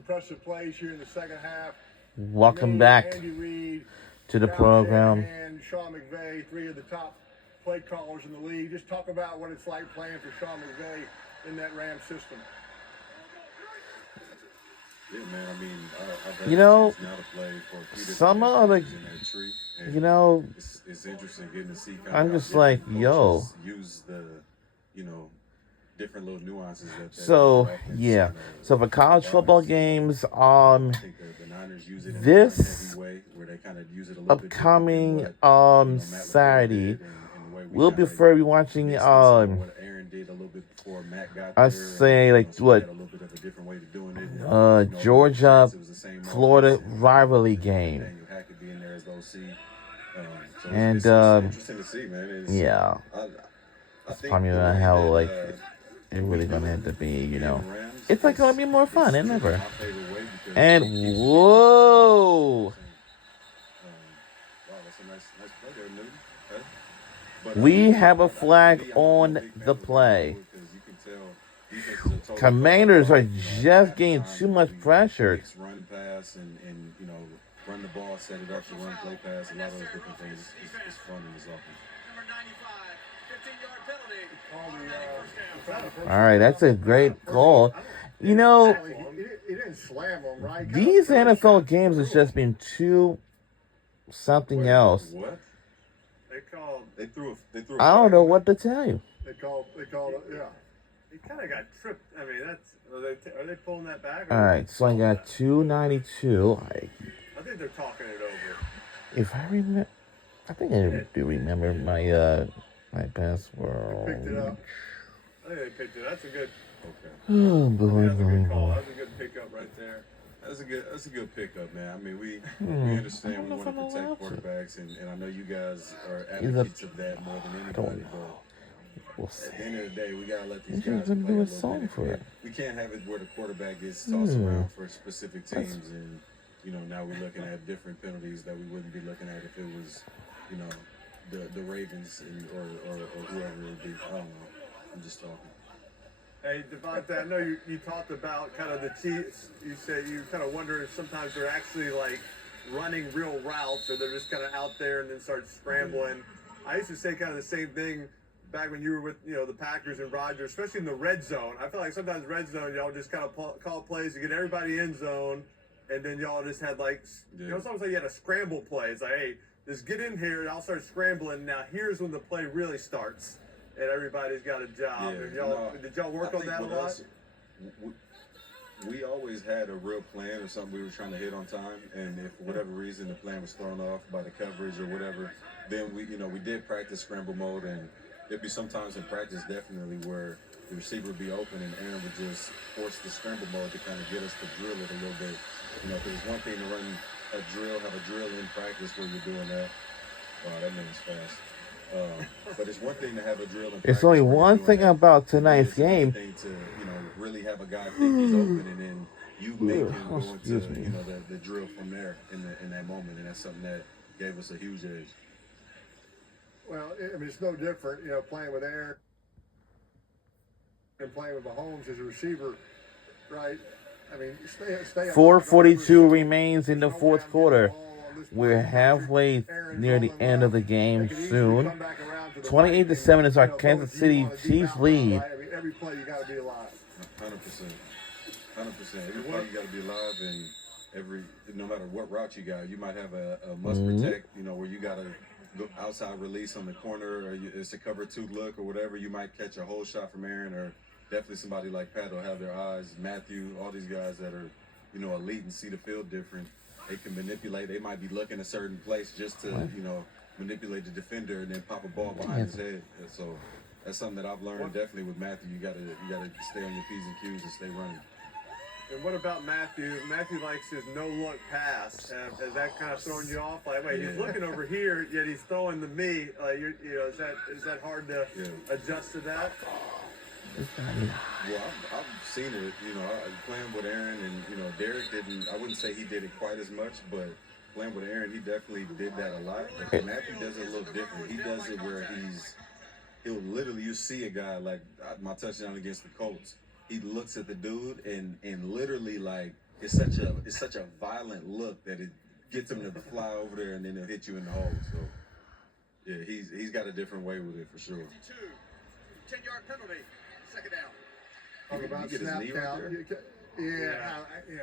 impressive plays here in the second half. Welcome back Andy Reid, to the Kyle program. Shanahan, Sean McVay, three of the top play callers in the league. Just talk about what it's like playing for Sean McVay in that Rams system. Yeah, man. I mean, I've You know, now to play for a few different some of the, in that tree. And you know, it's interesting getting to see kind of I'm how just like, different yo. coaches use the, you know, different little nuances that So, their offense, yeah. you know, So for college football games, I think the Niners use it in a this heavy way where they kind of use it a little bit upcoming different than what, Matt LaFleur Saturday, did and the way we we'll kinda be watching mixed in some of what Aaron did a little bit before Matt got I there. say And, like so we what had a little bit of a different way of doing it. And, Georgia it was the same Florida offense, and rivalry game. Daniel Hackett being there as the OC. So And, it's interesting to see, man. Yeah. I It's think probably the not way how that, like it really gonna have to be, you know. Rams It's like gonna is- be more fun than is ever. my favorite way because And it keeps- whoa, wow, that's a nice play there, Newton. Okay. But, we have a for flag me, I'm a on big fan the of play. because you can tell defenses are totally Commanders are off guard, just at getting times too much we pressured. mix run pass and run the ball, set it up to run play pass, a lot of those different things is fun in this offense. All right, that's a great call. You know, He didn't slam him, right? these NFL games has just been too something Wait, else. What? They threw a I don't flag know on what to tell you. They called it, yeah. He kind of got tripped. I mean, are they pulling that back? All right, so I got 292. I think they're talking it over. If I remember, I think I do remember my my Picked it password. up. I think they picked it. That's a good. Okay. Oh boy, That's a boy, good call. boy. That's a good pickup right there. That's a good pickup, man. I mean, we I understand don't we know if want to I'm protect allowed to. quarterbacks, and I know you guys are He's a- advocates of that more than don't anybody. know. But We'll see. at the end of the day, we gotta let these We should guys have play do a a little song bit. for it. We can't have it where the quarterback gets tossed around for specific teams, and now we're looking at different penalties that we wouldn't be looking at if it was, the Ravens or whoever it would be. I don't know. I'm just talking. Hey, Devontae, I know you talked about kind of the Chiefs. You said you kind of wonder if sometimes they're actually like running real routes or they're just kind of out there and then start scrambling. I used to say kind of the same thing back when you were with the Packers and Rodgers, especially in the red zone. I feel like sometimes red zone y'all just kind of call plays to get everybody in zone, and then y'all just had like it's almost like you had a scramble play. It's like, hey, just get in here and I'll start scrambling. Now here's when the play really starts. And everybody's got a job. Did y'all work on that a lot? We always had a real plan or something we were trying to hit on time, and if for whatever reason the plan was thrown off by the coverage or whatever, then we did practice scramble mode, and there'd be sometimes in practice definitely where the receiver would be open and Aaron would just force the scramble mode to kind of get us to drill it a little bit. Because it's one thing to run have a drill in practice where you're doing that. Wow, that man's fast. But it's one thing to have a drill. It's only one thing about tonight's It's another game. thing to really have a guy think he's open, and then you make him go into Excuse me. the drill from there in that moment, and that's something that gave us a huge edge. Well, I mean, it's no different, playing with Aaron and playing with Mahomes as a receiver, right? I mean, stay 4:42 remains in the fourth quarter. We're halfway near the end of the game soon. 28-7 is our Kansas City Chiefs lead. I mean, every play you got to be alive. 100%. Every play you got to be alive, and no matter what route you got, you might have a must protect, where you got to go outside release on the corner, or it's a cover two look or whatever. You might catch a whole shot from Aaron, or definitely somebody like Pat will have their eyes. Matthew, all these guys that are, elite and see the field different. They can manipulate. They might be looking a certain place just to, manipulate the defender and then pop a ball behind his head. So that's something that I've learned definitely with Matthew. You gotta stay on your P's and Q's and stay running. And what about Matthew? Matthew likes his no-look pass. Has that kind of thrown you off? Like, wait, he's looking over here, yet he's throwing to me. Like, is that hard to adjust to that? Well, I've seen it. Playing with Aaron and Derek didn't. I wouldn't say he did it quite as much, but playing with Aaron, he definitely did that a lot. But Matthew does it a little different. He does it where he'll literally, you see a guy like my touchdown against the Colts. He looks at the dude and literally like it's such a violent look that it gets him to fly over there and then it'll hit you in the hole. So yeah, he's got a different way with it for sure. 10-yard penalty, second down. Talk about You get his snap knee right count. there? Yeah.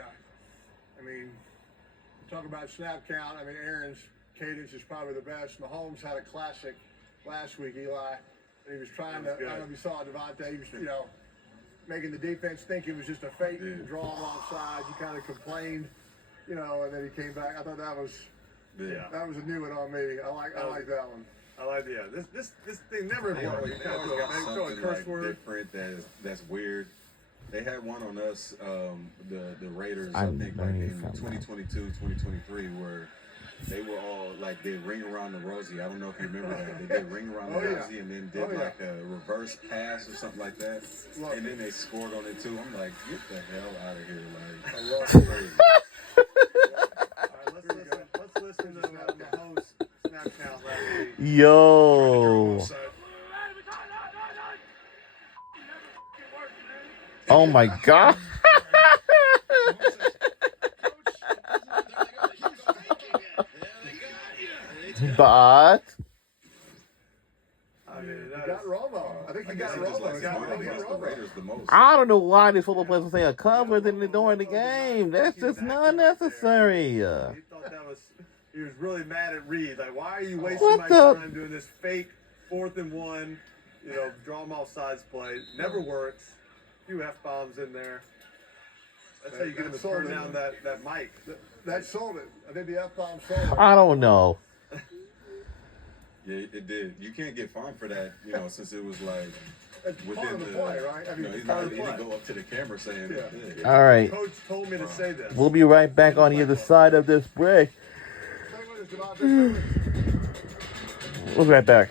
I mean, talk about snap count. I mean, Aaron's cadence is probably the best. Mahomes had a classic last week, Eli. He was trying to, I don't know if you saw Devontae, he was, making the defense think it was just a fake and draw him offside. You kind of complained, and then he came back. I thought that was a new one on me. I like that one. I like this thing never They worked. always, You they kind always of got throw a something curse like word. different that's weird. They had one on us, the Raiders, I I think like really in found that. 2022, 2023, where they were all like they ring around the Rosie. I don't know if you remember that. They did ring around the Rosie and then did like a reverse pass or something like that. And then they scored on it too. I'm like, get the hell out of here! Like, I love crazy. All right, let's listen to Mahomes snap count last week. Yo. Oh my God. But I mean, He got Romo. I think he got He just Romo. likes He got going against the Romo. Raiders the most. I don't know why these football players will say a cover during the game. That's just not necessary. He thought he was really mad at Reed. Like, why are you wasting What my the- time doing this fake 4th and 1, draw them off sides play? Never works. A few F-bombs in there. That's how you get him to turn down that mic. That sold it. I think the F-bomb sold it. I don't know. Yeah, it did. You can't get fined for that, since it was like It's part within of the play, right? I mean, he's it's not, part he of the didn't play. go up to the camera saying, Yeah. All right. Coach told me to say this. We'll be right back on the other side of this break. Same with Devontae. We'll be right back.